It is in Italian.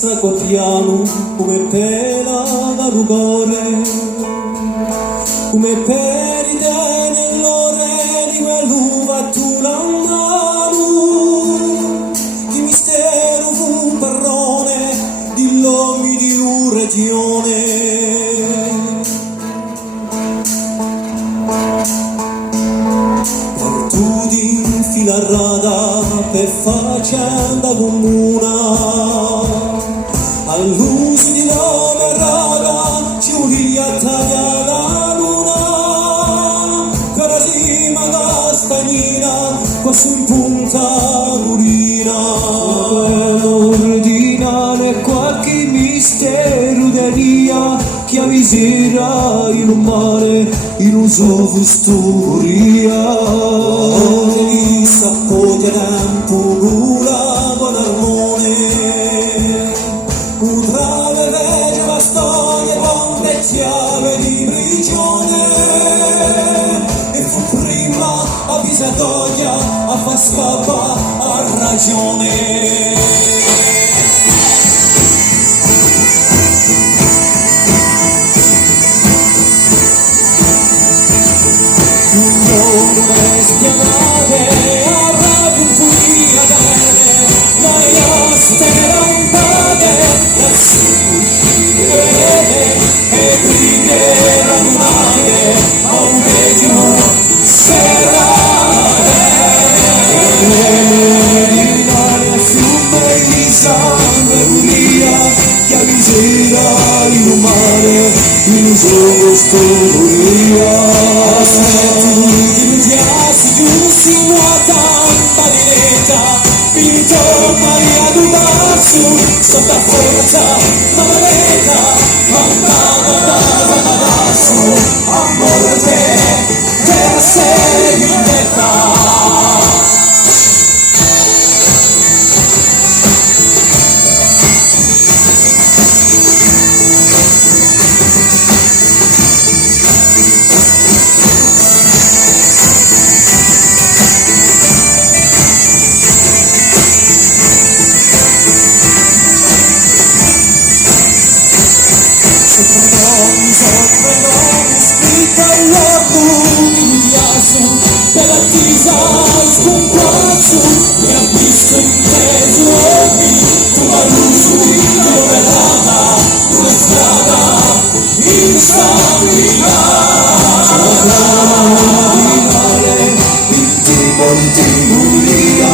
stracopiamo come pela da rugore, come per i deni e l'ore di quell'uva tu l'andano, di mistero fu parrone, di lomi di un regione. La rada per faccenda comuna, all'uso di nome rada ci udia taglia la luna, cara rima da stagnina qua su in punta l'urina, l'ordinale qualche mistero d'eria che avvisera in un mare in un sovo storia. Sapoglia tempo gula con armone, un trave vece bastogne con le chiave di prigione, e fu prima avvisatoria a far scappare a ragione. Spianate a radio furia d'ere, noi osteramate la uscire e brighe radunate a un decimo serate. L'ordinaria fiume di sangue uria che avvisera in un mare in un solo storia. Si nuota marinetta, pinto Maria Dubasu, sotto forza, maledetta, mamma da su, a morte, per sé vendetta. Monti Uria,